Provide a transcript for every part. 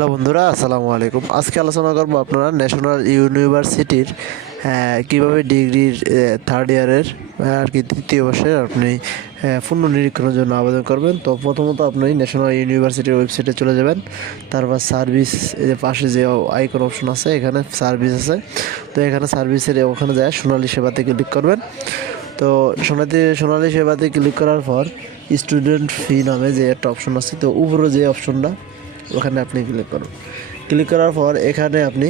Hello বন্ধুরা আসসালামু আলাইকুম। আজকে আলোচনা করব আপনারা ন্যাশনাল ইউনিভার্সিটির কীভাবে ডিগ্রির থার্ড ইয়ারের আর কি তৃতীয় বর্ষের আপনি আহ, পুনর্নিরীক্ষণের জন্য আবেদন করবেন। তো প্রথমত আপনি ন্যাশনাল ইউনিভার্সিটির ওয়েবসাইটে চলে যাবেন। তারপর সার্ভিস পাশে যে আইকন অপশন আছে এখানে সার্ভিস আছে। তো এখানে সার্ভিসের ওখানে যায় সোনালী সেবাতে ক্লিক করবেন। তো সোনালি সোনালী সেবাতে ক্লিক করার পর স্টুডেন্ট ফি নামে যে একটা অপশন আছে তো উপরে যে অপশনটা ওখানে আপনি ক্লিক করুন। ক্লিক করার পর এখানে আপনি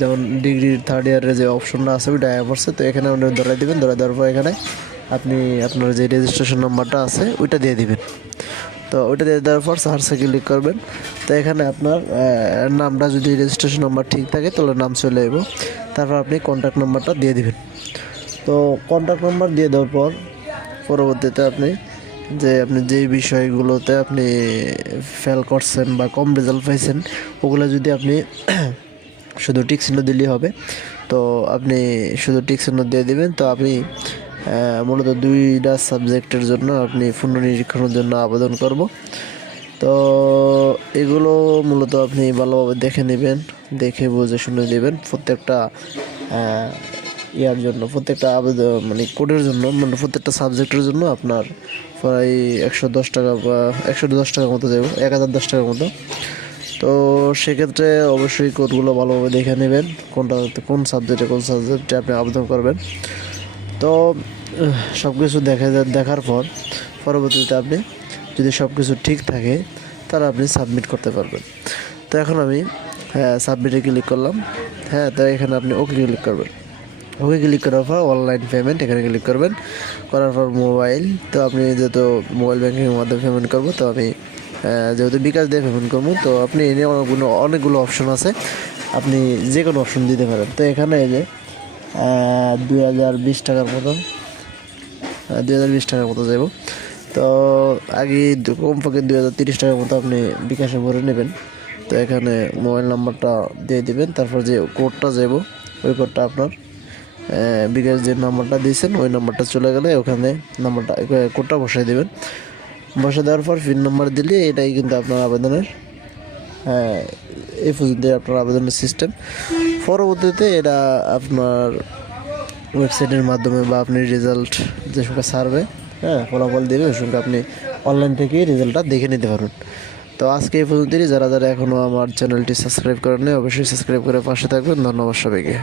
যেমন ডিগ্রি থার্ড ইয়ারের যে অপশনটা আছে, ওইটা আছে তো এখানে আপনি ধরে দিবেন, ধরে দেওয়ার পর এখানে আপনি আপনার যে রেজিস্ট্রেশন নাম্বারটা আছে, ওইটা দিয়ে দিবেন। তো ওইটা দিয়ে দেওয়ার পর সার্চে ক্লিক করবেন। তো এখানে আপনার নামটা যদি রেজিস্ট্রেশন নাম্বার ঠিক থাকে, তাহলে নাম চলে যাব তারপর আপনি কন্ট্যাক্ট নাম্বারটা দিয়ে দিবেন। তো কন্ট্যাক্ট নাম্বার দিয়ে দেওয়ার পর পরবর্তীতে আপনি যে আপনি যেই বিষয়গুলোতে আপনি ফেল করছেন বা কম রেজাল্ট পাইছেন, ওগুলো যদি আপনি শুধু টিক চিহ্ন দিলেই হবে। তো আপনি শুধু টিক চিহ্ন দিয়ে দেবেন, তো আপনি মূলত দুইটা সাবজেক্টের জন্য আপনি পুনর্নিরীক্ষণের জন্য আবেদন করব। তো এগুলো মূলত আপনি ভালোভাবে দেখে নেবেন, দেখে বুঝে শুনে দেবেন প্রত্যেকটা ইয়ার জন্য, প্রত্যেকটা আবেদন মানে কোডের জন্য মানে প্রত্যেকটা সাবজেক্টের জন্য আপনার প্রায় একশো দশ টাকা বা একশো দশ টাকার মতো যাবে এক হাজার দশ টাকার মতো। তো সেক্ষেত্রে অবশ্যই কোডগুলো ভালোভাবে দেখে নেবেন, কোনটা, কোন সাবজেক্টে কোন সাবজেক্টে আপনি আবেদন করবেন। তো সব কিছু দেখা দেখার পর পরবর্তীতে আপনি যদি সব কিছু ঠিক থাকে, তাহলে আপনি সাবমিট করতে পারবেন। তো এখন আমি হ্যাঁ সাবমিটে ক্লিক করলাম। হ্যাঁ তো এখানে আপনি ওকে ক্লিক করবেন। ওকে ক্লিক করার পর অনলাইন পেমেন্ট এখানে ক্লিক করবেন। করার পর মোবাইল তো আপনি যেহেতু মোবাইল ব্যাঙ্কিংয়ের মাধ্যমে পেমেন্ট করব, তো আমি যেহেতু বিকাশ দিয়ে পেমেন্ট করব, তো আপনি এনে অনেকগুলো অনেকগুলো অপশন আছে। আপনি যে কোনো অপশন দিতে পারেন। তো এখানে এই যে দুই হাজার বিশ টাকার মতো দুই হাজার বিশ টাকার মতো যাব তো আগে কমপক্ষে দুই হাজার তিরিশ টাকার মতো আপনি বিকাশে ভরে নেবেন। তো এখানে মোবাইল নাম্বারটা দিয়ে দিবেন। তারপর যে কোডটা যাব ওই কোডটা আপনার বিকাশ যে নাম্বারটা দিয়েছেন, ওই নাম্বারটা চলে গেলে ওখানে নাম্বারটা কোডটা বসাই দেবেন। বসে দেওয়ার পর পিন নাম্বার দিলে এটাই কিন্তু আপনার আবেদনের এই পর্যন্ত আপনার আবেদনের সিস্টেম পরবর্তীতে এটা আপনার ওয়েবসাইটের মাধ্যমে বা আপনি রেজাল্ট যে সঙ্গে সার্ভে হ্যাঁ ফলাফল দেবে, ওই সঙ্গে আপনি অনলাইন থেকেই রেজাল্টটা দেখে নিতে পারবেন। তো আজকে এই পর্যন্তই। যারা যারা এখনও আমার চ্যানেলটি সাবস্ক্রাইব করেন অবশ্যই সাবস্ক্রাইব করে পাশে থাকবেন। ধন্যবাদ সবাইকে।